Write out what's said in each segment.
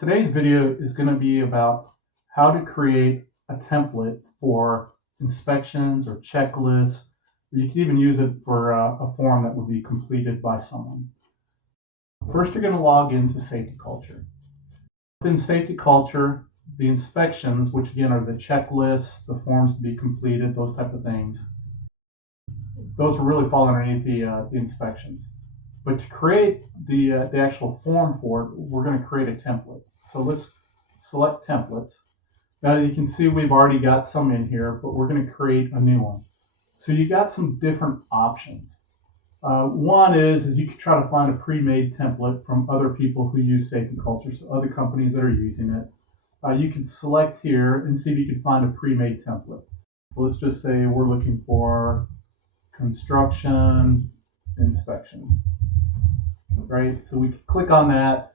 Today's video is going to be about how to create a template for inspections or checklists. You can even use it for a form that would be completed by someone. First, you're going to log into Safety Culture. Within Safety Culture, the inspections, which again are the checklists, the forms to be completed, those type of things, those will really fall underneath the inspections. But to create the actual form for it, we're going to create a template. So let's select templates. Now, as you can see, we've already got some in here, but we're going to create a new one. So you got some different options. One is you can try to find a pre-made template from other people who use Safety Culture, so other companies that are using it. You can select here and see if you can find a pre-made template. So let's just say we're looking for construction inspection, right? So we can click on that,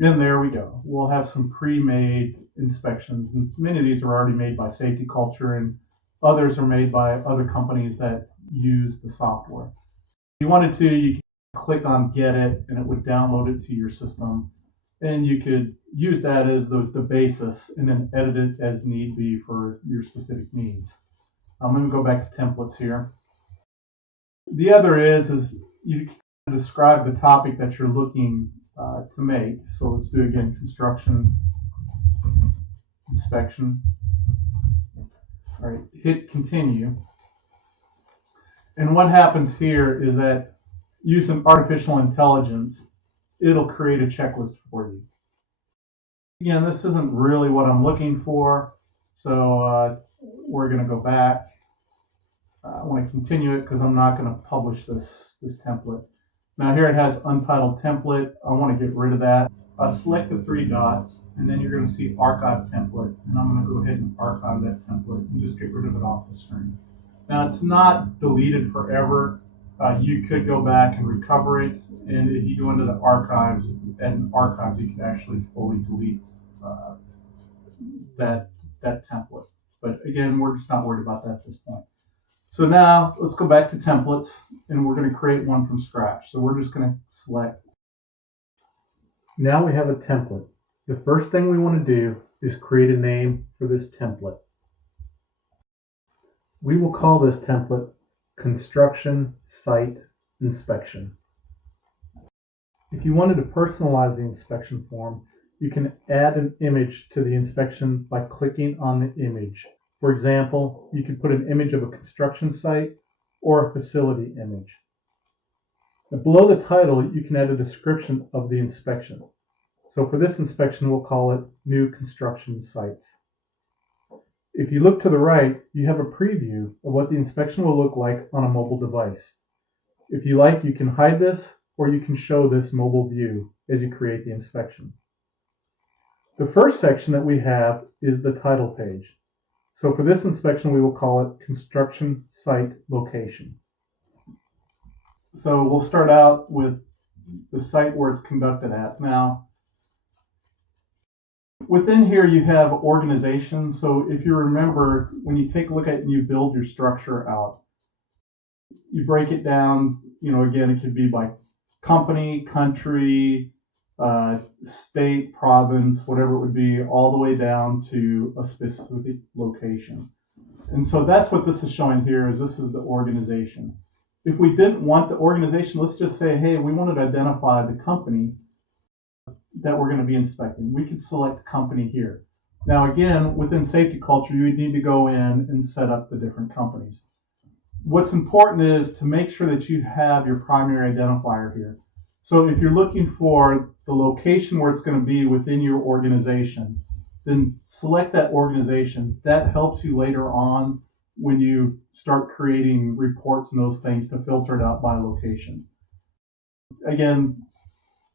and there we go. We'll have some pre-made inspections, and many of these are already made by Safety Culture, and others are made by other companies that use the software. If you wanted to, you can click on Get It, and it would download it to your system, and you could use that as the basis and then edit it as need be for your specific needs. I'm going to go back to templates here. The other is you can describe the topic that you're looking to make. So let's do again construction inspection. All right, hit continue. And what happens here is that using artificial intelligence, it'll create a checklist for you. Again, this isn't really what I'm looking for, so we're going to go back. I want to continue it because I'm not going to publish this template. Now here it has untitled template. I want to get rid of that. Select the three dots, and then you're going to see archive template, and I'm going to go ahead and archive that template and just get rid of it off the screen. Now it's not deleted forever. You could go back and recover it, and if you go into the archives, you can actually fully delete that template. But again, we're just not worried about that at this point. So now let's go back to templates, and we're going to create one from scratch. So we're just going to select. Now we have a template. The first thing we want to do is create a name for this template. We will call this template Construction Site Inspection. If you wanted to personalize the inspection form, you can add an image to the inspection by clicking on the image. For example, you could put an image of a construction site or a facility image. Now, below the title, you can add a description of the inspection. So for this inspection, we'll call it New Construction Sites. If you look to the right, you have a preview of what the inspection will look like on a mobile device. If you like, you can hide this, or you can show this mobile view as you create the inspection. The first section that we have is the title page. So for this inspection, we will call it Construction Site Location. So we'll start out with the site where it's conducted at. Now, within here you have organization. So if you remember, when you take a look at it and you build your structure out, you break it down, again, it could be by company, country, state, province, whatever it would be, all the way down to a specific location. And so that's what this is showing here, is this is the organization. If we didn't want the organization, let's just say, hey, we wanted to identify the company that we're going to be inspecting. We could select company here. Now again, within Safety Culture, you would need to go in and set up the different companies. What's important is to make sure that you have your primary identifier here. So if you're looking for the location where it's going to be within your organization, then select that organization. That helps you later on when you start creating reports and those things to filter it out by location. Again,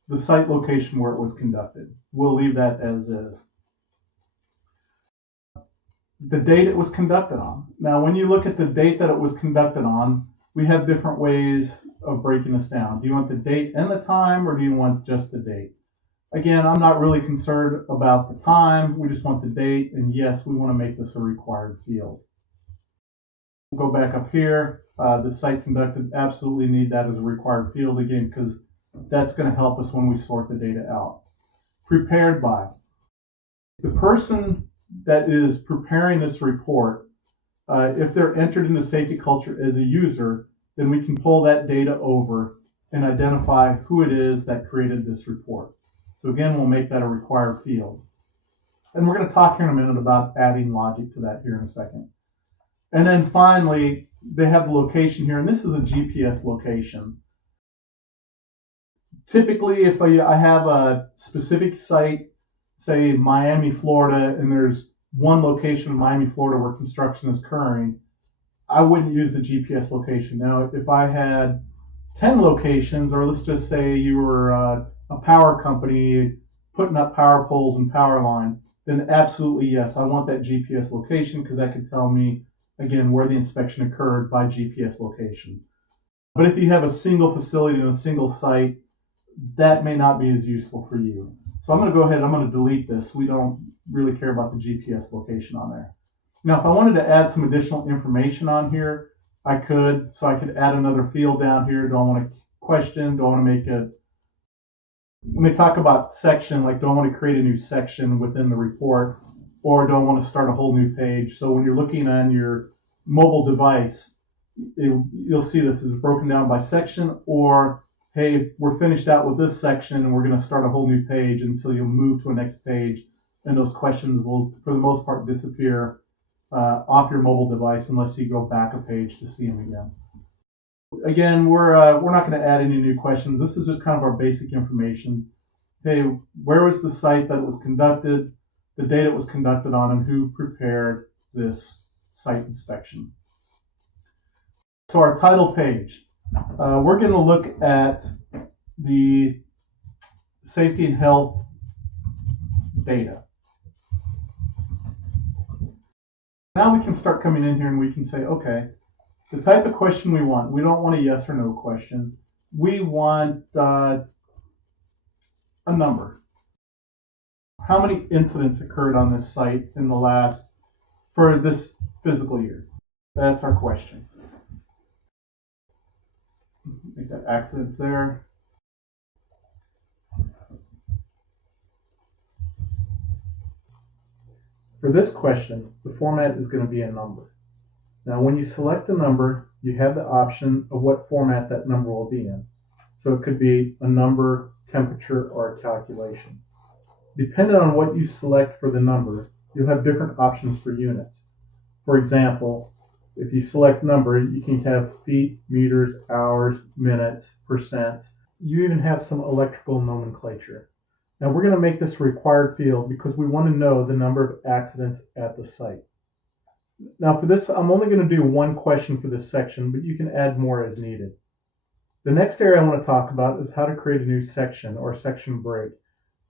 the site location where it was conducted. We'll leave that as is. The date it was conducted on. Now, when you look at the date that it was conducted on, we have different ways of breaking this down. Do you want the date and the time, or do you want just the date? Again, I'm not really concerned about the time. We just want the date, and yes, we want to make this a required field. We'll go back up here. The site conducted, absolutely need that as a required field again, because that's going to help us when we sort the data out. Prepared by. The person that is preparing this report, if they're entered into safety culture as a user, then we can pull that data over and identify who it is that created this report. So again, we'll make that a required field. And we're going to talk here in a minute about adding logic to that here in a second. And then finally, they have the location here, and this is a GPS location. Typically, if I have a specific site, say Miami, Florida, and there's one location in Miami, Florida where construction is occurring, I wouldn't use the GPS location. Now, if I had 10 locations, or let's just say you were a power company putting up power poles and power lines, then absolutely yes, I want that GPS location because that could tell me, again, where the inspection occurred by GPS location. But if you have a single facility and a single site, that may not be as useful for you. So I'm going to go ahead, I'm going to delete this. We don't really care about the GPS location on there. Now, if I wanted to add some additional information on here, I could. So I could add another field down here. Do I want to question? Do I want to make a, when they talk about section, like do I want to create a new section within the report, or do I want to start a whole new page? So when you're looking on your mobile device, you'll see this is broken down by section, or hey, we're finished out with this section and we're going to start a whole new page, and so you'll move to a next page, and those questions will, for the most part, disappear off your mobile device unless you go back a page to see them again. Again, we're not going to add any new questions. This is just kind of our basic information. Hey, where was the site that it was conducted, the date it was conducted on, and who prepared this site inspection. So our title page, we're going to look at the safety and health data. Now we can start coming in here and we can say, okay, the type of question we don't want a yes or no question. We want a number. How many incidents occurred on this site in the last, for this physical year? That's our question. Make that accidents there. For this question, the format is going to be a number. Now, when you select a number, you have the option of what format that number will be in. So it could be a number, temperature, or a calculation. Depending on what you select for the number, you'll have different options for units. For example, if you select number, you can have feet, meters, hours, minutes, percent. You even have some electrical nomenclature. Now we're going to make this a required field because we want to know the number of accidents at the site. Now for this, I'm only going to do one question for this section, but you can add more as needed. The next area I want to talk about is how to create a new section or section break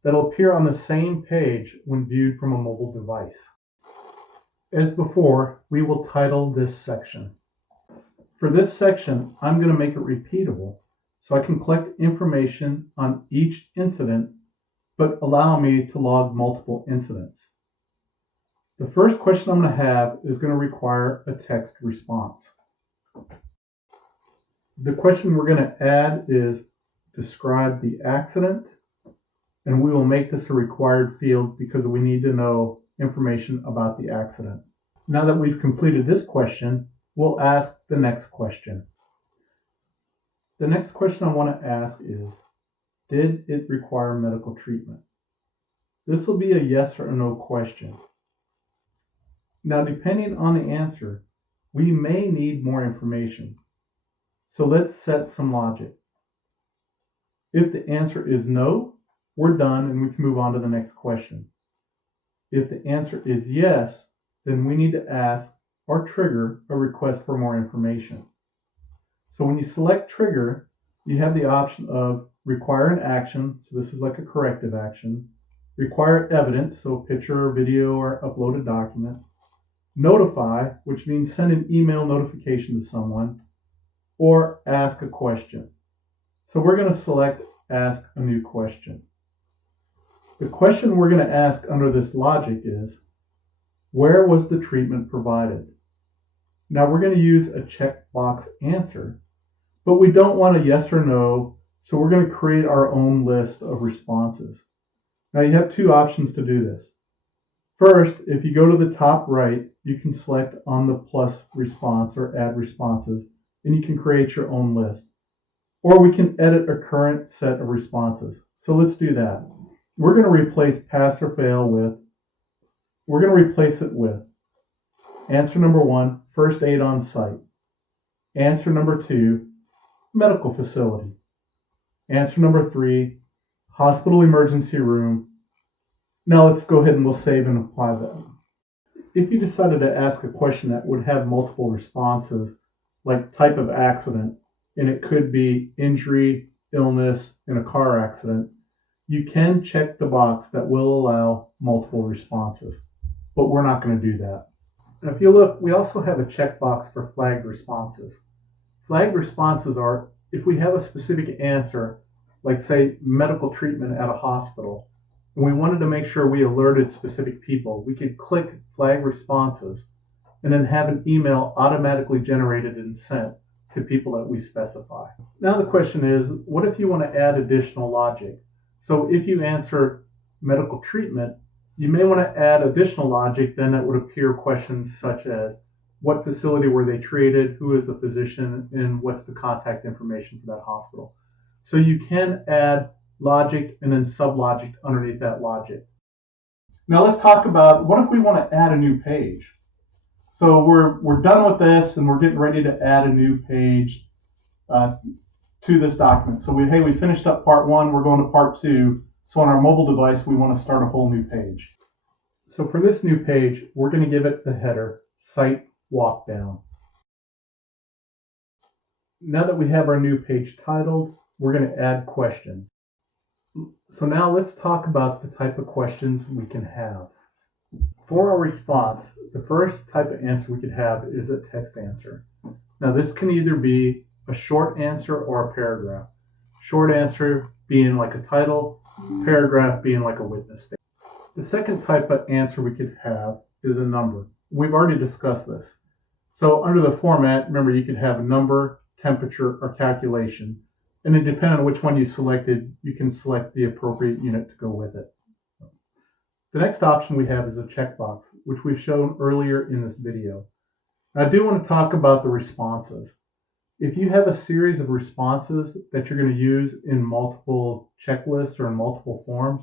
that'll appear on the same page when viewed from a mobile device. As before, we will title this section. For this section, I'm going to make it repeatable so I can collect information on each incident, but allow me to log multiple incidents. The first question I'm going to have is going to require a text response. The question we're going to add is describe the accident, and we will make this a required field because we need to know information about the accident. Now that we've completed this question, we'll ask the next question. The next question I want to ask is, did it require medical treatment? This will be a yes or a no question. Now, depending on the answer, we may need more information. So let's set some logic. If the answer is no, we're done and we can move on to the next question. If the answer is yes, then we need to ask or trigger a request for more information. So when you select trigger, you have the option of require an action, so this is like a corrective action, require evidence, so picture or video or upload a document, notify, which means send an email notification to someone, or ask a question. So we're going to select ask a new question. The question we're going to ask under this logic is, where was the treatment provided? Now we're going to use a checkbox answer, but we don't want a yes or no, so we're going to create our own list of responses. Now you have two options to do this. First, if you go to the top right, you can select on the plus response or add responses, and you can create your own list. Or we can edit a current set of responses. So let's do that. We're going to replace pass or fail with, we're going to replace it with answer number 1, first aid on site. Answer number 2, medical facility. Answer number 3, hospital emergency room. Now let's go ahead and we'll save and apply that. If you decided to ask a question that would have multiple responses, like type of accident, and it could be injury, illness, in a car accident, you can check the box that will allow multiple responses, but we're not going to do that. And if you look, we also have a checkbox for flagged responses. Flagged responses are if we have a specific answer, like say medical treatment at a hospital, and we wanted to make sure we alerted specific people, we could click flag responses and then have an email automatically generated and sent to people that we specify. Now the question is, what if you want to add additional logic? So if you answer medical treatment, you may want to add additional logic, then that would appear questions such as, what facility were they treated, who is the physician, and what's the contact information for that hospital. So you can add logic and then sub-logic underneath that logic. Now let's talk about, what if we want to add a new page? So we're done with this and we're getting ready to add a new page to this document. So we finished up part 1, we're going to part 2. So on our mobile device, we want to start a whole new page. So for this new page, we're going to give it the header, Site Walkdown. Now that we have our new page titled, we're going to add questions. So now let's talk about the type of questions we can have. For our response, the first type of answer we could have is a text answer. Now this can either be a short answer or a paragraph. Short answer being like a title, paragraph being like a witness statement. The second type of answer we could have is a number. We've already discussed this. So under the format, remember you could have a number, temperature, or calculation. And then depending on which one you selected, you can select the appropriate unit to go with it. The next option we have is a checkbox, which we've shown earlier in this video. I do want to talk about the responses. If you have a series of responses that you're going to use in multiple checklists or in multiple forms,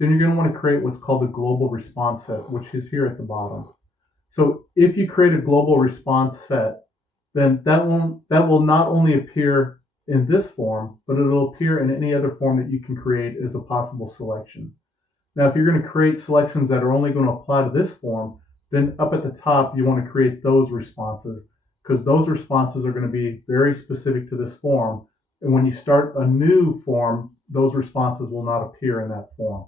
then you're going to want to create what's called a global response set, which is here at the bottom. So if you create a global response set, then that will not only appear in this form, but it'll appear in any other form that you can create as a possible selection. Now, if you're going to create selections that are only going to apply to this form, then up at the top, you want to create those responses, because those responses are going to be very specific to this form. And when you start a new form, those responses will not appear in that form.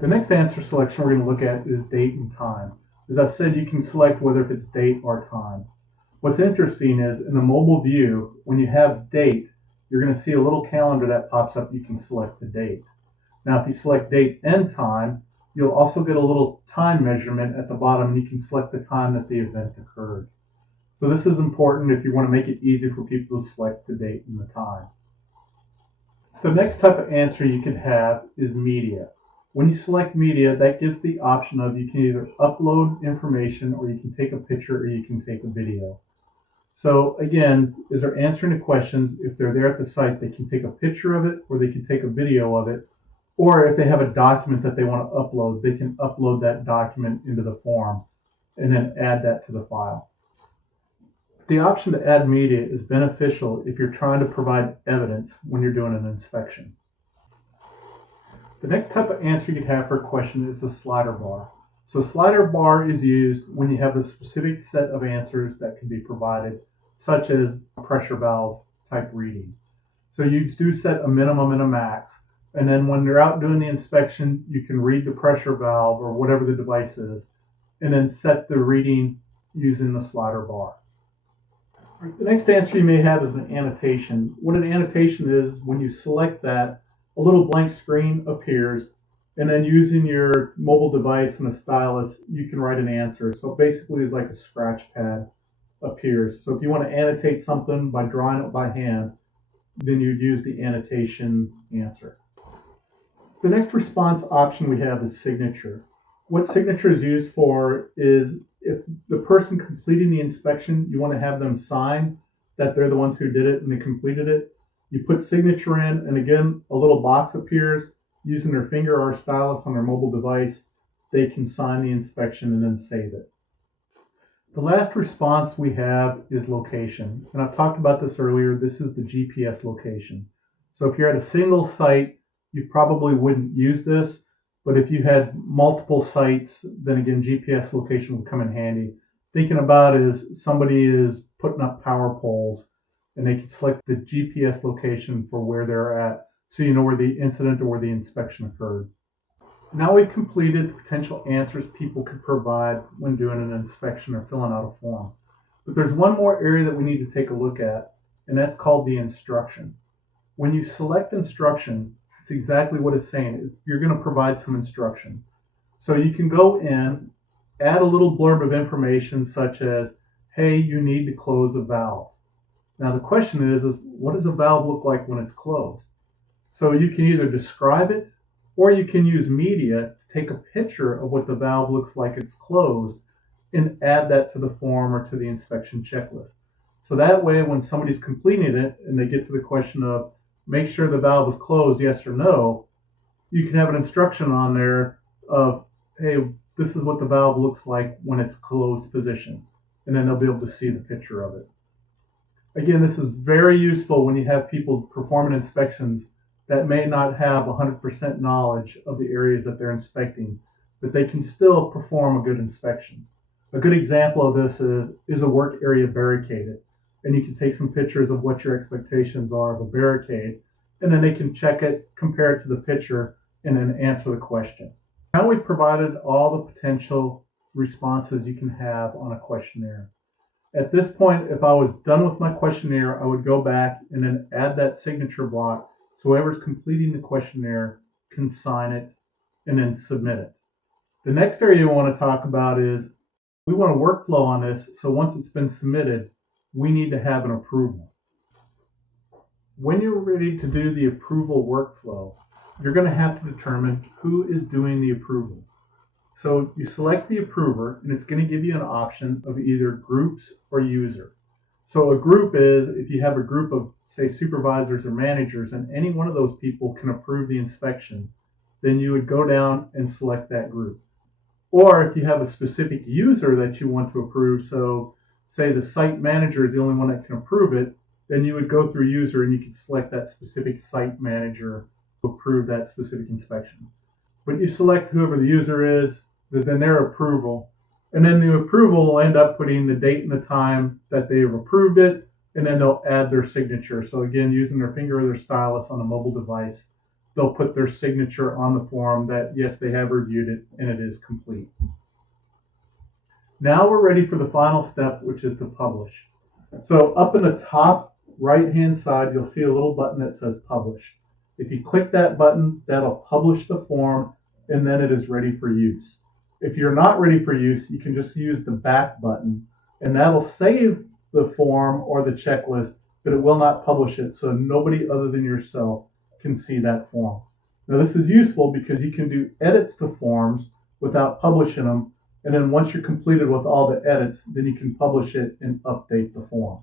The next answer selection we're going to look at is date and time. As I've said, you can select whether if it's date or time. What's interesting is in the mobile view, when you have date, you're going to see a little calendar that pops up. You can select the date. Now, if you select date and time, you'll also get a little time measurement at the bottom, and you can select the time that the event occurred. So this is important if you want to make it easy for people to select the date and the time. The next type of answer you can have is media. When you select media, that gives the option of you can either upload information, or you can take a picture, or you can take a video. So again, as they're answering the questions, if they're there at the site, they can take a picture of it, or they can take a video of it. Or if they have a document that they want to upload, they can upload that document into the form and then add that to the file. The option to add media is beneficial if you're trying to provide evidence when you're doing an inspection. The next type of answer you could have for a question is a slider bar. So slider bar is used when you have a specific set of answers that can be provided, such as a pressure valve type reading. So you do set a minimum and a max. And then when they're out doing the inspection, you can read the pressure valve or whatever the device is, and then set the reading using the slider bar. The next answer you may have is an annotation. What an annotation is, when you select that, a little blank screen appears, and then using your mobile device and a stylus, you can write an answer. So basically it's like a scratch pad appears. So if you want to annotate something by drawing it by hand, then you'd use the annotation answer. The next response option we have is signature. What signature is used for is if the person completing the inspection, you want to have them sign that they're the ones who did it and they completed it. You put signature in, and again, a little box appears. Using their finger or stylus on their mobile device, they can sign the inspection and then save it. The last response we have is location. And I've talked about this earlier. This is the GPS location. So if you're at a single site, you probably wouldn't use this. But if you had multiple sites, then again, GPS location would come in handy. Thinking about is somebody is putting up power poles and they can select the GPS location for where they're at so you know where the incident or where the inspection occurred. Now we've completed the potential answers people could provide when doing an inspection or filling out a form. But there's one more area that we need to take a look at, and that's called the instruction. When you select instruction, it's exactly what it's saying. You're going to provide some instruction. So you can go in, add a little blurb of information such as, hey, you need to close a valve. Now the question is what does a valve look like when it's closed? So you can either describe it, or you can use media to take a picture of what the valve looks like it's closed and add that to the form or to the inspection checklist. So that way, when somebody's completing it and they get to the question of make sure the valve is closed, yes or no, you can have an instruction on there of, hey, this is what the valve looks like when it's closed position. And then they'll be able to see the picture of it. Again, this is very useful when you have people performing inspections that may not have 100% knowledge of the areas that they're inspecting, but they can still perform a good inspection. A good example of this is a work area barricaded, and you can take some pictures of what your expectations are of a barricade, and then they can check it, compare it to the picture, and then answer the question. Now we've provided all the potential responses you can have on a questionnaire. At this point, if I was done with my questionnaire, I would go back and then add that signature block so whoever's completing the questionnaire can sign it and then submit it. The next area you want to talk about is we want a workflow on this, so once it's been submitted, we need to have an approval. When you're ready to do the approval workflow, you're going to have to determine who is doing the approval. So you select the approver, and it's going to give you an option of either groups or user. So a group is if you have a group of, say, supervisors or managers, and any one of those people can approve the inspection, then you would go down and select that group. Or if you have a specific user that you want to approve, so say the site manager is the only one that can approve it, then you would go through user and you can select that specific site manager to approve that specific inspection. But you select whoever the user is, then their approval, and then the approval will end up putting the date and the time that they've approved it, and then they'll add their signature. So again, using their finger or their stylus on a mobile device, they'll put their signature on the form that yes, they have reviewed it and it is complete. Now we're ready for the final step, which is to publish. So up in the top right hand side, you'll see a little button that says publish. If you click that button, that'll publish the form, and then it is ready for use. If you're not ready for use, you can just use the back button, and that'll save the form or the checklist, but it will not publish it, so nobody other than yourself can see that form. Now this is useful because you can do edits to forms without publishing them, and then once you're completed with all the edits, then you can publish it and update the form.